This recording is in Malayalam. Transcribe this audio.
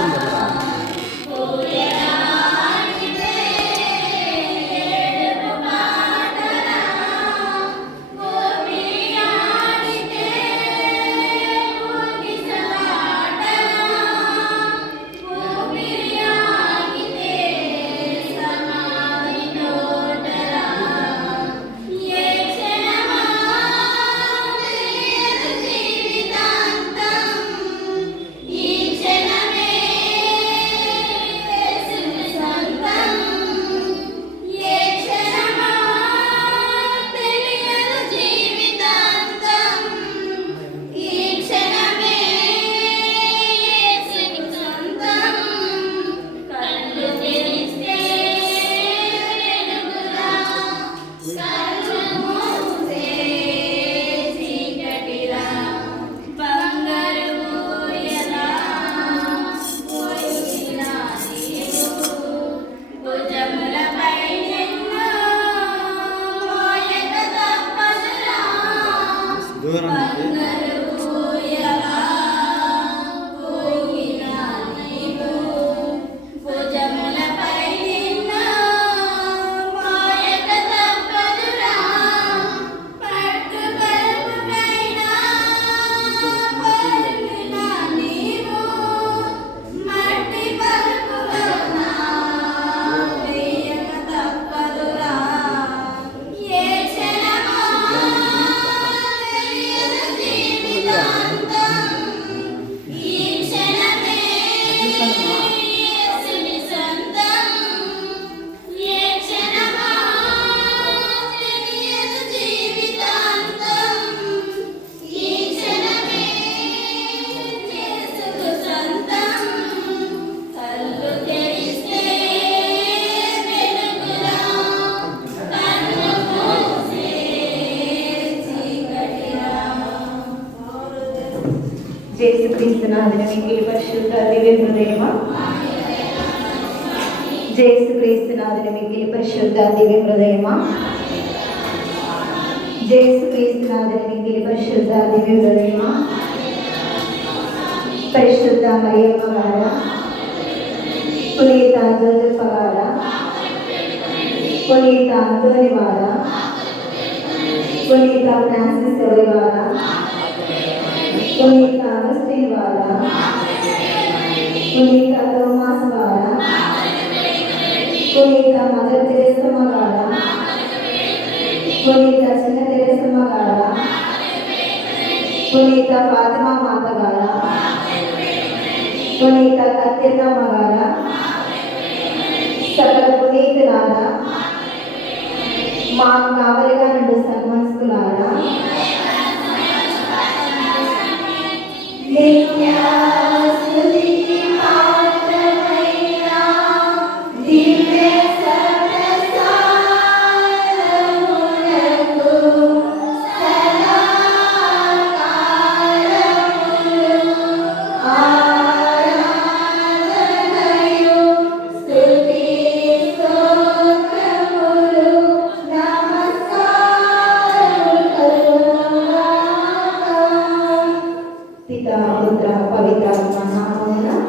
된다 öğrenmekte. ജേസുക്രീസ്തുനാഥന് വേണ്ടി പരിശുദ്ധ ദിവ്യ ഹൃദയമ ജേസുക്രീസ്തുനാഥന് വേണ്ടി പരിശുദ്ധ ദിവ്യ ഹൃദയമ ജേസുക്രീസ്തുനാഥന് വേണ്ടി പരിശുദ്ധ ദിവ്യ ഹൃദയമ പരിശുദ്ധ മറിയമ്മകാര പുനീത ജോസഫകാര പുനീത അന്തോനിവാര പുനീത ഫ്രാൻസിസ് ഒളിവാര కొన్ని అగస్టి ద్వారా పునీత థోమాస్ ద్వారా పునీత మదర్ తెరేసమ్మ ద్వారా పునీత చిన్న తెరేసమ్మ ద్వారా పునీత ఫాతిమా మాత ద్వారా పునీత కత్తిరమ్మ ద్వారా సకల పునీతులారా మాకు రెండు నుండి సన్మానిస్తున్నారా